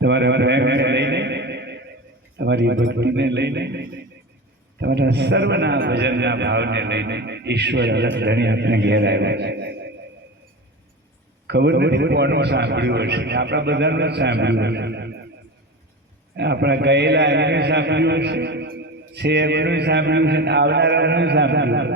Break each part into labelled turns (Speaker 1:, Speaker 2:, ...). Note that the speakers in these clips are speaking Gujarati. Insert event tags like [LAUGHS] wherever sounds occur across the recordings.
Speaker 1: તમારા લઈને, તમારી ભક્તિને લઈને, તમારા સર્વના ભજનના ભાવને લઈને ઈશ્વર ધણી આપણે ઘેર આવ્યા છે. ખબર નથી કોનું સાંભળ્યું હશે, આપણા બધાનું સાંભળ્યું હશે. આપણા ગયેલા એનું સાંભળ્યું હશે છે એમનું સાંભળ્યું છે આવનારાનું સાંભળ્યું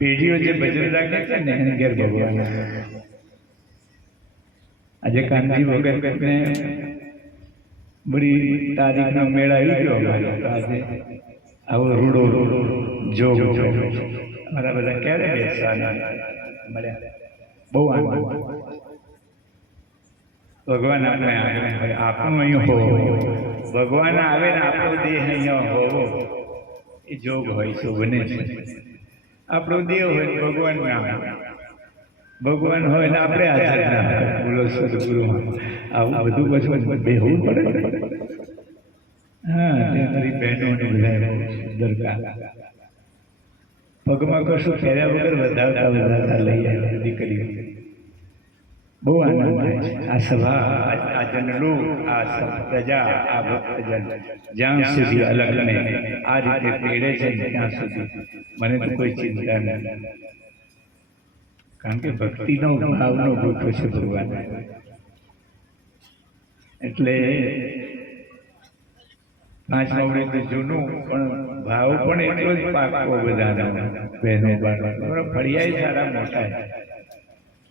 Speaker 1: પેઢીઓ જે ભજન રાખે છે ને, એને ઘેર ભગવાન આજે કાનજી વગર ને બધી તારીખનો મેળા આવી ગયો અમારે. આજે આવો રૂડો જોગ અમારા બધા ક્યારે બેસવાના? મળ્યા. બહુ આનંદ. ભગવાન આપણે આવે. આપણું અહીં હોવો ભગવાન આવે ને આપણો દેહ અહીંયા હોવો એ જોગ હોય છે. આપણો દેહ હોય ભગવાન હોય ભગવાન હોય ને આપણે ના હોય બોલો સદગુરુ આવું બધું પછી બેહવું પડે હા, ત્યાં મારી બહેનોને બધા દરકાર પગમાં કશું ફેર્યા વગર વધારતા વધારતા લઈ આવ્યા દીકરીઓ. બહુ આનંદ આ સભા, આ- જનલો આ પ્રજા, આ ભક્તજન, જ્યાં સુધી અલગ ને આ રીતે પેડે છે ને ત્યાં સુધી. મને તો કોઈ ચિંતા નથી. કારણ કે ભક્તિનો ભાવનો ગોઠો છે ભગવાન. એટલે પાંચ નવડે તો જૂનું, પણ ભાવ પણ એટલો જ પાકો બધા બહેનો બાળકો. સારા મોટા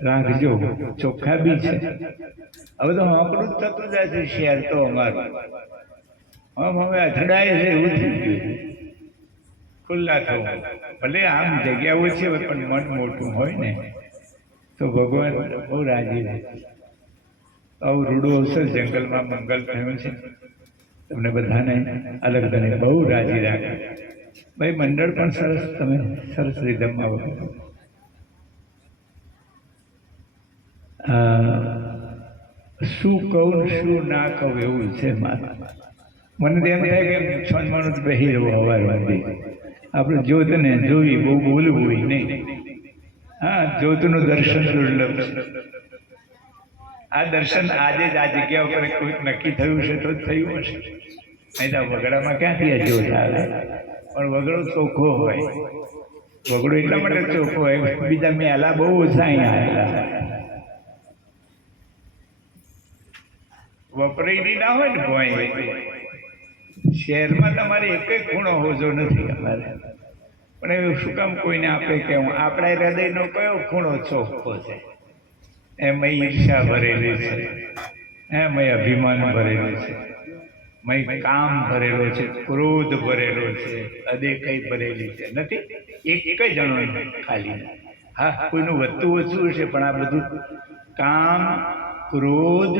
Speaker 1: રાખજો, ચોખ્ખા બી છે. હવે તો આપણું થતું જાય છે શેર તો અમારું. હવે અથડાય છે, એવું થઈ ગયું. ખુલ્લા થવું ભલે આમ જગ્યા ઓછી હોય પણ મન મોટું હોય ને, તો ભગવાન બહુ રાજી આવું રૂડો અવસર જંગલમાં મંગલ થયું છે. તમને બધાને અલગ તને બહુ રાજી રાખે. ભાઈ, મંડળ પણ સરસ, તમે સરસ રીધમમાં વખત શું કહું શું ના કહું એવું છે મારે. મને તેમ થાય કે છ માણસ બહી રહ્યો હવાર વાંધી આપણે જ્યોતને જોવી બહુ બોલવું હોય નહીં. હા, જ્યોતનું દર્શન દુર્લભ આ દર્શન આજે જ આ જગ્યા ઉપર કોઈક નક્કી થયું છે તો જ થયું હશે. નહીં તો વગડામાં ક્યાંથી આ જ્યોત આવે? પણ વગડો ચોખ્ખો હોય. વગડો એટલા માટે ચોખ્ખો હોય બીજા મેલા બહુ ઓછા અહીંયા આવેલા વપરાયેલી ના હોય ને ભોંય. શહેરમાં તમારે એક ખૂણો હોજો નથી અમારે. પણ એવું શું કામ કોઈને આપણે કહેવું આપણા હૃદયનો કયો ખૂણો ચોખ્ખો છે? એમાં ઈર્ષા ભરેલી છે. એમાં અભિમાન ભરેલું છે. મય કામ ભરેલો છે, ક્રોધ ભરેલો છે અદેકઈ ભરેલી છે નથી. એક એક જણો ખાલી. હા, કોઈનું વધતું ઓછું હશે, પણ આ બધું કામ, ક્રોધ,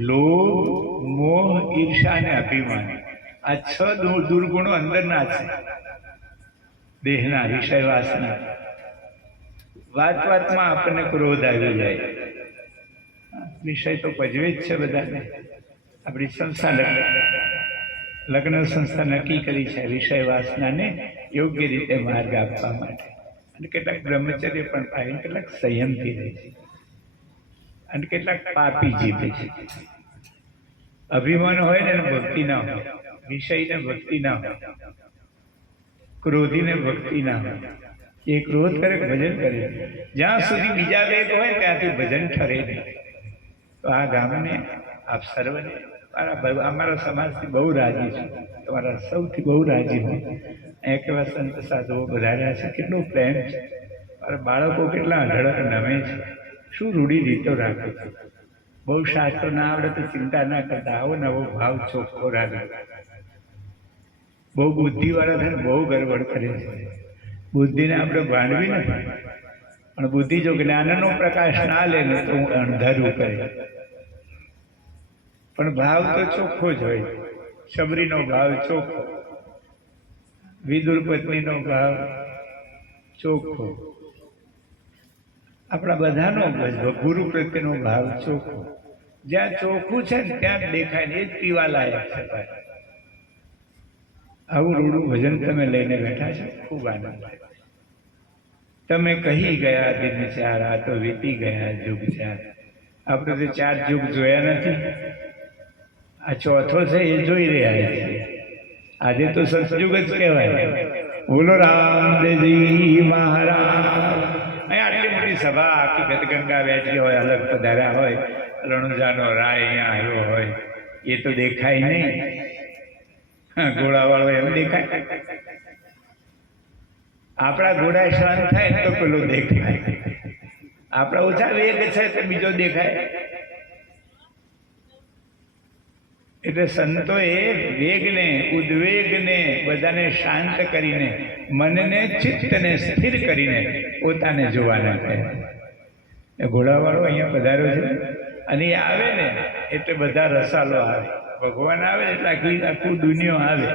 Speaker 1: લોભ, મોહ, ઈર્ષા અને અભિમાન. આ છ દુર્ગુણો અંદરના છે. દેહના વિષય વાસના વાત વાતમાં આપણને ક્રોધ આવી જાય. વિષય તો પજવે જ છે બધાને. આપણી સંસ્થા લગ્ન સંસ્થા નક્કી કરી છે વિષય વાસનાને યોગ્ય રીતે માર્ગ આપવા માટે. અને કેટલાક બ્રહ્મચર્ય પણ પાડીને કેટલાક સંયમથી રહે છે. અને કેટલાક પાપી જીવે છે. અભિમાન હોય ને ભક્તિ ના હોય વિષયને ભક્તિ ના હોય, ક્રોધીને ભક્તિ ના હોય. એ ક્રોધ કરે ભજન કરે? જ્યાં સુધી બીજા વેગ હોય, ત્યાંથી ભજન ઠરે નહીં. તો આ ગામને આપ સર્વને, મારા અમારા સમાજથી બહુ રાજી છું. તમારા સૌથી બહુ રાજી હું. અહીંયા કેવા સંત સાધુઓ વધાર્યા છે, કેટલો પ્રેમ છે. મારા બાળકો કેટલા અઢળક નમે છે. શું રૂઢી રીતો રાખો છો? બહુ શાસ્ત્રો ના આવડે તો ચિંતા ના કરતા આવો નવો ભાવ ચોખ્ખો રાખો. બહુ બુદ્ધિવાળા થઈને બહુ ગરબડ કરે છે. બુદ્ધિને આપણે ભાંડવી નથી. પણ બુદ્ધિ જો જ્ઞાનનો પ્રકાશ ના લે ને તો હું અણધારું કરે. પણ ભાવ તો ચોખ્ખો જ હોય. શબરીનો ભાવ ચોખ્ખો. વિદુર પત્નીનો ભાવ ચોખ્ખો. આપણા બધાનો ગુરુ પ્રત્યેનો ભાવ ચોખ્ખો. જ્યાં ચોખ્ખું છે ને ત્યાં દેખાય ને એ જ પીવા લાયક છે. આવું રૂડું ભજન તમે લઈને બેઠા છો? ખૂબ આનંદ. તમે કહી ગયા દિન ચાર આ તો વીતી ગયા જુગ ચાર આપણે તો ચાર જુગ જોયા નથી. આ ચોથો છે, એ જોઈ રહ્યા છે. આજે તો સતયુગ જ કહેવાય. બોલો, રામદેવજી મહારાજ. અહીં આટલી મોટી સભા, આખી ગદગંગા બેઠી હોય, અલગ પધાર્યા હોય. રણુજાનો રાય અહીંયા આવ્યો હોય. એ તો દેખાય નહીં. [LAUGHS] હા, ઘોડાવાળો એમ દેખાય. આપણા ઘોડા શાંત થાય તો પેલો દેખાય. આપણા ઓછા વેગ છે તો બીજો દેખાય. એટલે સંતોએ વેગને ઉદ્વેગને બધાને શાંત કરીને મનને ચિત્તને સ્થિર કરીને પોતાને જોવાના કહે ઘોડાવાળો અહીંયા પધાર્યો છે. અને આવે ને એટલે બધા રસાલો આવે. ભગવાન આવે એટલે આખી આખું દુનિયા આવે.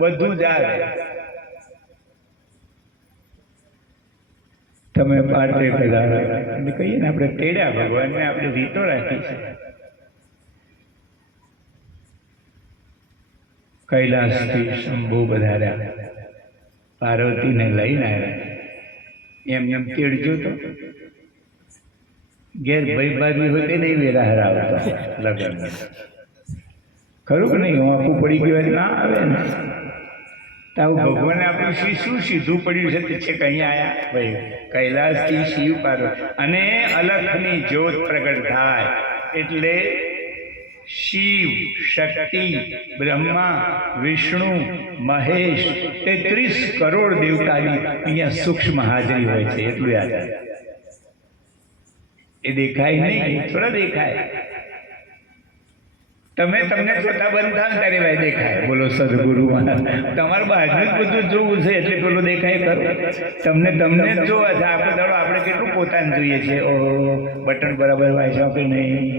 Speaker 1: બધું જ આવે. તમે પાટે પધારો કહીએ ને, આપણે તેડ્યા ભગવાનને, આપણે રીતો રાખી છે. કૈલાસથી શંભુ વધાર્યા પાર્વતીને લઈને આવ્યા. એમ એમ તેડજો તો. ઘેર ભાઈ બાજી હોય તે નહીં વેરા હરાવતા લગ્ન. ખરું કે નહીં? આખું પડી ગયું ના આવે ને. તો આવું ભગવાને આપણું શિવ શું સીધું પડ્યું છે? તે છે કहीं આવ્યા ભાઈ કૈલાસથી શિવ પાર્વતી અને અલખની જ્યોત પ્રગટ થાય એટલે શિવ શક્તિ બ્રહ્મા વિષ્ણુ મહેશ તેત્રીસ કરોડ દેવતાની અહીંયા સૂક્ષ્મ હાજરી હોય છે. એટલું યાદ એ દેખાય નહીં થોડા દેખાય. તમે તમને છોટા બંધ થાય ત્યારે ભાઈ દેખાય. બોલો, સદગુરુ તમારું બહારનું જ બધું જોવું છે, એટલે પેલું દેખાય કરો તમને તમને જ જોવા છે. આપણે દાડો આપણે કેટલું પોતાને જોઈએ છે ઓ બટન બરાબર વાંચ્યો કે નહીં?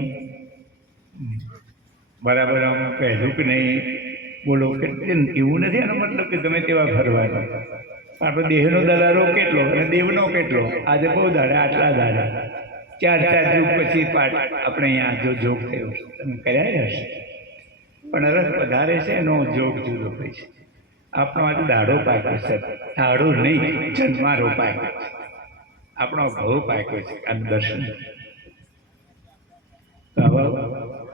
Speaker 1: બરાબર આમ પહેલું કે નહીં? બોલો, કે એવું નથી એનો મતલબ કે તમે તેવા ફરવાના. આપણો દેહનો દલારો કેટલો અને દેવનો કેટલો? આજે બહુ દાડા, આટલા દાડા. ચાર ચાર યુગ પછી પાઠ આપણે અહીંયા જો જોગ થયો. તમે કર્યા હશે. પણ રસ વધારે છે એનો જોગ જુદો હોય છે. આપણો આજે દાડો પાક્યો છે. દાડો નહીં, જન્મારો પાક્યો છે. આપણો ભવ પાક્યો છે આ દર્શન.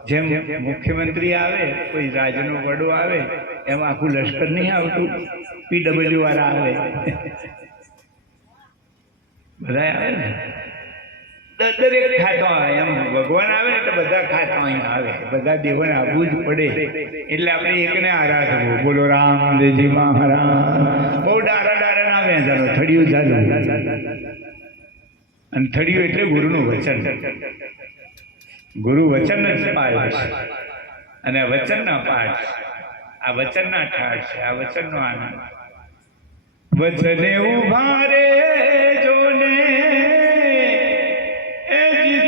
Speaker 1: જેમ મુખ્યમંત્રી આવે, કોઈ રાજ્યનો વડો આવે, એમાં આખું લશ્કર નહીં આવતું. પીડબ્લ્યુ વાળા આવે. [LAUGHS] બધા આવે ને? દરેક ખાતો એમ. ભગવાન આવે એટલે બધા ખાતો અહીંયા આવે. બધા દેવોને આવવું જ પડે. એટલે આપણે એકને આરાધવું. બોલો, રામદેવજી મહારાજ. બહુ ડારા ડારા ના વેચાણો થડિયું ચાલુ અને થડિયું એટલે ગુરુનું વચન. ગુરુ વચન જ પાયો છે અને વચનના પાઠ. આ વચનના ઠાઠ છે. આ વચનનો આનંદ. વચને ઊભા રે.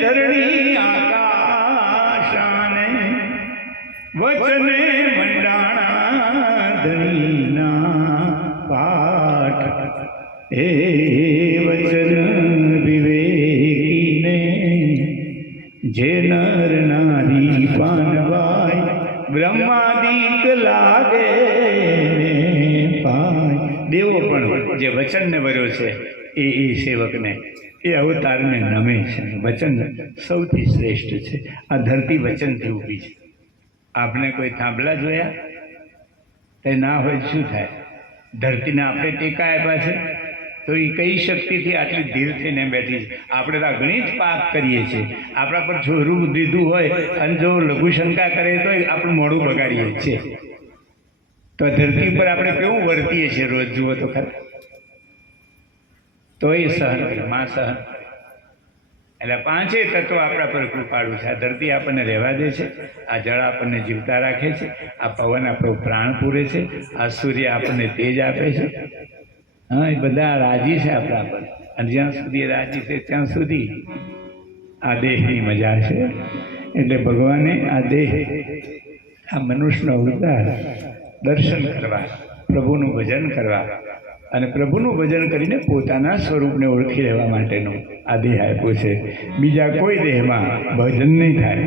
Speaker 1: ધરણી આકાશાને, વચને મંડાણા ધણીના પાઠ. એ વચન વિવેકીને, જે નર નારી પાનવાય, બ્રહ્માદિક લાગે પાય. દેવો પણ જે વચનને વર્યો છે એ સેવકને એ અવતારને નમે છે. વચન સૌથી શ્રેષ્ઠ છે. આ ધરતી વચનથી ઊભી છે. આપણે કોઈ થાંભલા જોયા? તે ના હોય શું થાય? ધરતીને આપણે ટેકા આપ્યા છે? તો એ કઈ શક્તિથી આટલી ધીર થઈને બેઠી છે? આપણે તો ઘણી જ પાપ કરીએ છીએ. આપણા પર છોરું દીધું હોય અને જો લઘુશંકા કરે તો આપણું મોડું બગાડીએ છીએ. તો ધરતી ઉપર આપણે કેવું વર્તીએ છીએ રોજ? જુઓ તો ખરા. તો એ સહન કરે, માં સહન એટલે પાંચેય તત્વો આપણા પર કૃપાળું છે. આ ધરતી આપણને રહેવા દે છે, આ જળ આપણને જીવતા રાખે છે, આ પવન આપણો પ્રાણ પૂરે છે, આ સૂર્ય આપણને તેજ આપે છે. હા, એ બધા રાજી છે આપણા પર. અને જ્યાં સુધી રાજી છે, ત્યાં સુધી આ દેહની મજા છે. એટલે ભગવાને આ દેહ આ મનુષ્યનો અવતાર દર્શન કરવા, પ્રભુનું ભજન કરવા અને પ્રભુનું ભજન કરીને પોતાના સ્વરૂપને ઓળખી લેવા માટેનો આ દેહ આપ્યો છે. બીજા કોઈ દેહમાં ભજન નહીં થાય.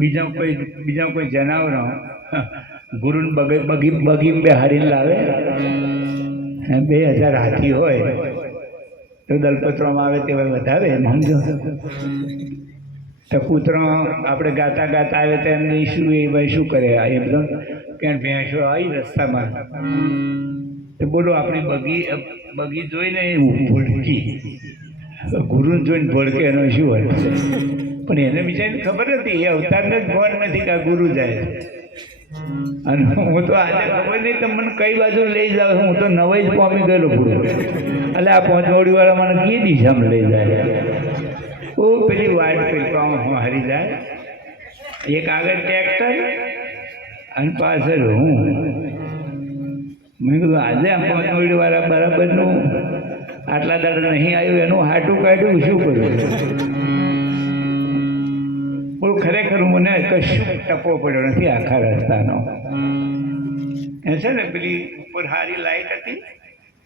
Speaker 1: બીજા કોઈ બીજા કોઈ જનાવરો ગુરુને બગી બગી બે બેહાડીને લાવે? બે હજાર હાથી હોય તો દલપત્રોમાં આવે તેવા વધારે સમજો? તો કૂતરો આપણે ગાતા ગાતા આવે તો એમને શું એ ભાઈ શું કરે? આ એકદમ કે ભેંસો આવી રસ્તામાં. તો બોલો, આપણી બગી બગી જોઈને એ ભૂલકી ગુરુને જોઈને ભડકે એનો શું હોય પણ એને બિચારીને ખબર નથી એ અવતારને જ ભણ નથી કે આ ગુરુ જાય. અને હું તો આજે ખબર નહીં તમે મને કઈ બાજુ લઈ જાવ? હું તો નવાઈ જ પામી ગયેલો ગુરુ એટલે આ પહોંચવાડી વાળા મને કઈ દિશામાં લઈ જાય? પેલી વાટ પેલી હું હારી જાય. એક આગળ ટ્રેક્ટર અને પાછળ હું. મેં કીધું, આજે આ પહોંચવાડી વાળા બરાબરનું આટલા દાડા નહીં આવ્યું, એનું હાટું કાઢ્યું, શું કર્યું બોલ, ખરેખર મને કશું ટપો પડ્યો નથી આખા રસ્તાનો. એ છે ને, પેલી ઉપર સારી લાઈટ હતી,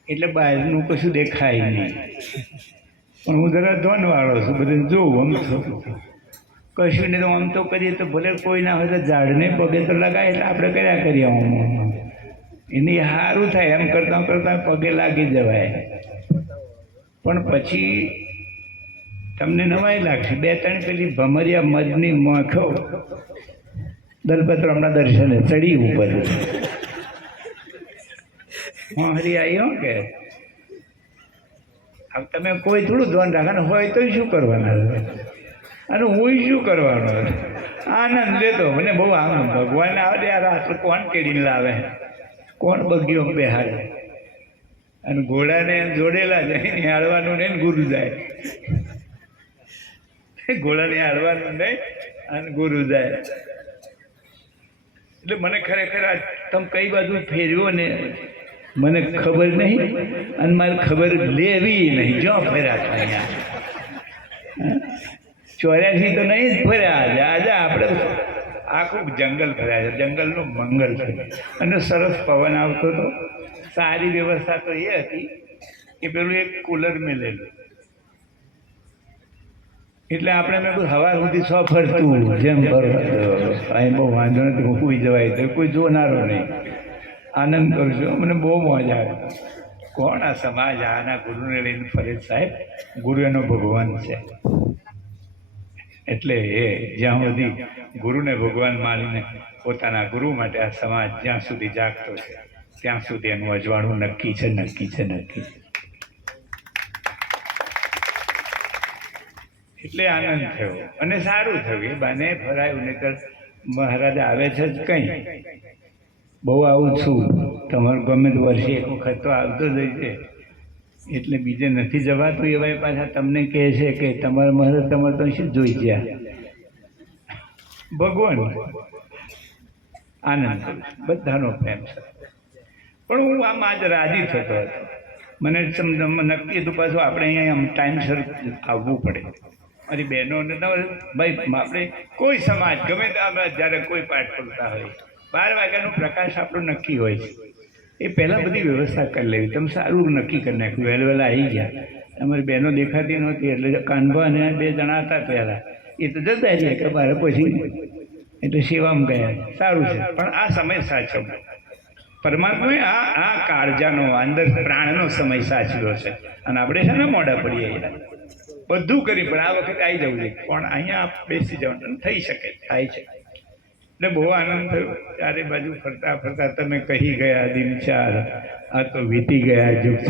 Speaker 1: એટલે બહારનું કશું દેખાય નહીં. પણ હું જરા ધોનવાળો છું બધું જોઉં આમ તો. કશું નહીં તો આમ તો કરીએ તો ભલે કોઈ ના હોય તો ઝાડને પગે તો લગાય, એટલે આપણે કર્યા કરીએ આમ. એની સારું થાય, એમ કરતાં કરતાં પગે લાગી જવાય. પણ પછી તમને નવાઈ લાગશે. બે ત્રણ પેલી ભમરિયા મજની માખો દલપત્રમના દર્શને ચડી ઉપર. હું હરી આવ્યો કે? હવે તમે કોઈ થોડું ધ્યાન રાખવાનું હોય તો શું કરવાના અને હું શું કરવાનો આનંદ લેતો. મને બહુ આનંદ. ભગવાન આવે યાર, આ કોણ કેડીને લાવે? કોણ બગીઓ બેહાડે? અને ઘોડાને જોડેલા જાય હાડવાનું ને ગુરુ જાય. ઘોડાને હાડવાનું નહીં અને ગુરુ જાય. એટલે મને ખરેખર આ તમે કઈ બાજુ ફેરવ્યો ને મને ખબર નહીં અને મારે ખબર લેવી નહીં. જો ફર્યા અહીંયા. ચોર્યાસી તો નહીં જ ફર્યા. આજે આજે આપણે આખું જંગલ ફર્યા છે. જંગલનું મંગલ છે. અને સરસ પવન આવતો હતો. સારી વ્યવસ્થા તો એ હતી કે પેલું એક કુલર મેલેલું. એટલે આપણે મેં કોઈ હવા સુધી સો ફરતું. જેમ ફરવા અહીં બહુ વાંધો નથી, હું કોઈ જવાય. તો કોઈ જોનારો નહીં. આનંદ કરું છું. મને બહુ મજા આવે. કોણ આ સમાજ? આના ગુરુને લઈને ફરે સાહેબ, ગુરુ એનો ભગવાન છે. એટલે એ જ્યાં સુધી ગુરુને ભગવાન માનીને પોતાના ગુરુ માટે આ સમાજ જ્યાં સુધી જાગતો છે, ત્યાં સુધી એનું અજવાળું નક્કી છે નક્કી છે નક્કી છે. એટલે આનંદ થયો. અને સારું થયું. એ બાને ફરાયું, નહીતર મહારાજ આવે છે જ કંઈ. બહુ આવું છું. તમારું ગમે તે વર્ષે એક વખત તો આવતો જ છે. એટલે બીજે નથી જવાતું એવા પાછા તમને કહે છે કે તમારા મહારાજ તમારે તો શું જોઈ ગયા? ભગવાન. આનંદ. બધાનો પ્રેમ છે. પણ હું આમ આજ રાજી થતો હતો. મને નક્કી હતું પાછું આપણે અહીંયા આમ ટાઈમસર આવવું પડે. મારી બહેનોને ભાઈ, આપણે કોઈ સમાજ ગમે તે આપણે જ્યારે કોઈ પાઠ કરતા હોય. બાર વાગ્યાનો પ્રકાશ આપણો નક્કી હોય છે. એ પહેલાં બધી વ્યવસ્થા કરી લેવી. તમે સારું નક્કી કરી નાખ્યું. વહેલા વહેલા આવી ગયા. અમારી બહેનો દેખાતી નહોતી. એટલે કાનભા અને બે જણા હતા પહેલાં. એ તો જતા રહ્યા કે બાર પછી. એટલે સેવામાં ગયા. સારું છે. પણ આ સમય સાચવવો પરમાત્માએ આ આ કાળજાનો, અંદર પ્રાણનો સમય સાચવ્યો છે. અને આપણે છે ને મોડા પડીએ બધું કરી, પણ આ વખતે આવી જવું જોઈએ. પણ અહીંયા બેસી જવાનું. થઈ શકે. થાય છે. એટલે બહુ આનંદ થયો. ચારે બાજુ ફરતા ફરતા તમે કહી ગયા દિન ચાર આ તો વીતી ગયા જુગ ચાર